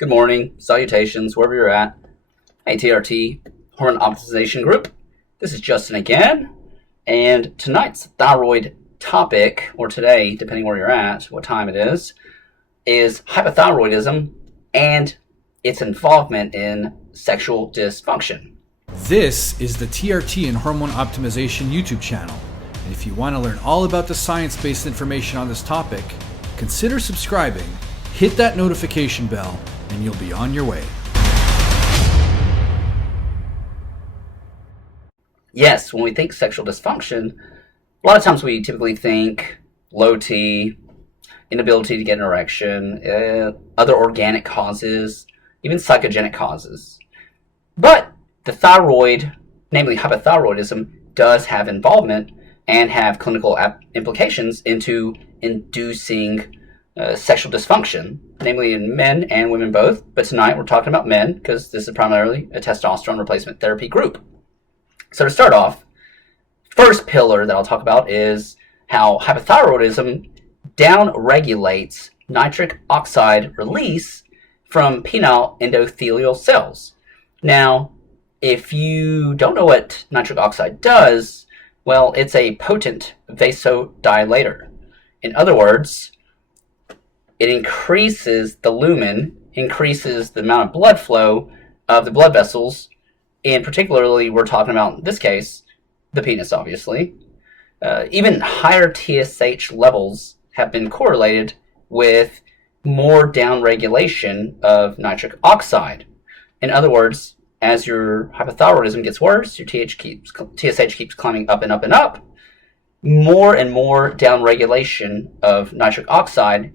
good morning, salutations, wherever you're at. Hey, TRT, Hormone Optimization Group. This is Justin again, and tonight's thyroid topic, or today, depending where you're at, what time it is hypothyroidism and its involvement in sexual dysfunction. This is the TRT and Hormone Optimization YouTube channel. And if you want to learn all about the science-based information on this topic, consider subscribing, hit that notification bell, and you'll be on your way. Yes, when we think sexual dysfunction, a lot of times we typically think low T, inability to get an erection, other organic causes, even psychogenic causes. But the thyroid, namely hypothyroidism, does have involvement and have clinical implications into inducing sexual dysfunction, namely in men and women both. But tonight we're talking about men because this is primarily a testosterone replacement therapy group. So to start off, first pillar that I'll talk about is how hypothyroidism downregulates nitric oxide release from penile endothelial cells. Now, if you don't know what nitric oxide does, well, it's a potent vasodilator. In other words, it increases the lumen, increases the amount of blood flow of the blood vessels, and particularly we're talking about, in this case, the penis, obviously. Even higher TSH levels have been correlated with more downregulation of nitric oxide. In other words, as your hypothyroidism gets worse, your TSH keeps climbing up and up and up, more and more downregulation of nitric oxide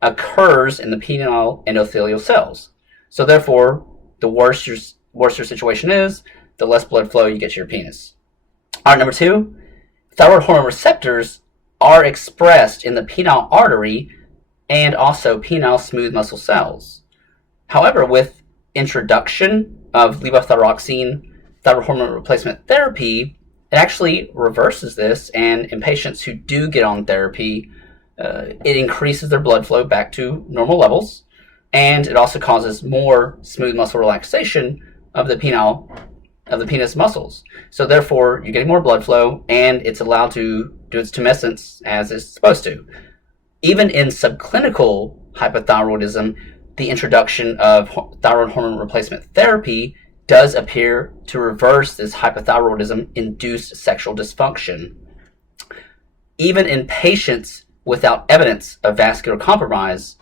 occurs in the penile endothelial cells. So therefore, the worse your situation is, the less blood flow you get to your penis. All right, number two, thyroid hormone receptors are expressed in the penile artery and also penile smooth muscle cells. However, with introduction of levothyroxine thyroid hormone replacement therapy, it actually reverses this, and in patients who do get on therapy, it increases their blood flow back to normal levels, and it also causes more smooth muscle relaxation of the penis muscles. So therefore, you're getting more blood flow, and it's allowed to do its tumescence as it's supposed to. Even in subclinical hypothyroidism, the introduction of thyroid hormone replacement therapy does appear to reverse this hypothyroidism-induced sexual dysfunction. Even in patients without evidence of vascular compromise,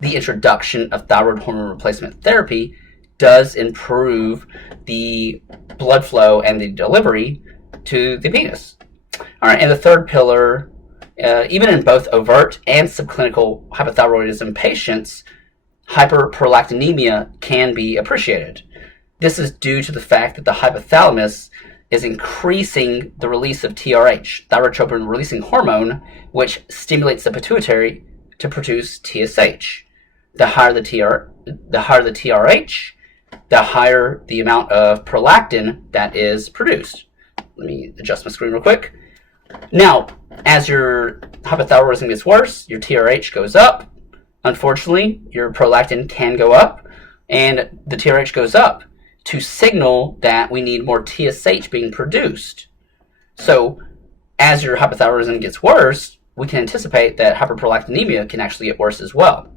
the introduction of thyroid hormone replacement therapy does improve the blood flow and the delivery to the penis. All right, and the third pillar, even in both overt and subclinical hypothyroidism patients, hyperprolactinemia can be appreciated. This is due to the fact that the hypothalamus is increasing the release of TRH, thyrotropin releasing hormone, which stimulates the pituitary to produce TSH. The higher the TRH, the higher the amount of prolactin that is produced. Let me adjust my screen real quick. Now, as your hypothyroidism gets worse, your TRH goes up. Unfortunately, your prolactin can go up, and the TRH goes up to signal that we need more TSH being produced. So, as your hypothyroidism gets worse, we can anticipate that hyperprolactinemia can actually get worse as well.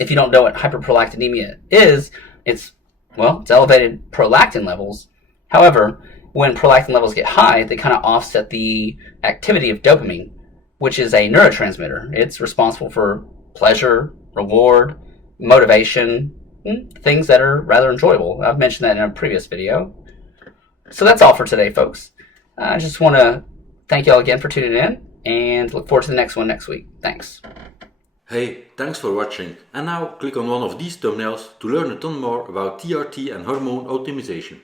If you don't know what hyperprolactinemia is, it's elevated prolactin levels. However, when prolactin levels get high, they kind of offset the activity of dopamine, which is a neurotransmitter. It's responsible for pleasure, reward, motivation, things that are rather enjoyable. I've mentioned that in a previous video. So that's all for today, folks. I just want to thank you all again for tuning in and look forward to the next one next week. Thanks. Hey, thanks for watching, and now click on one of these thumbnails to learn a ton more about TRT and hormone optimization.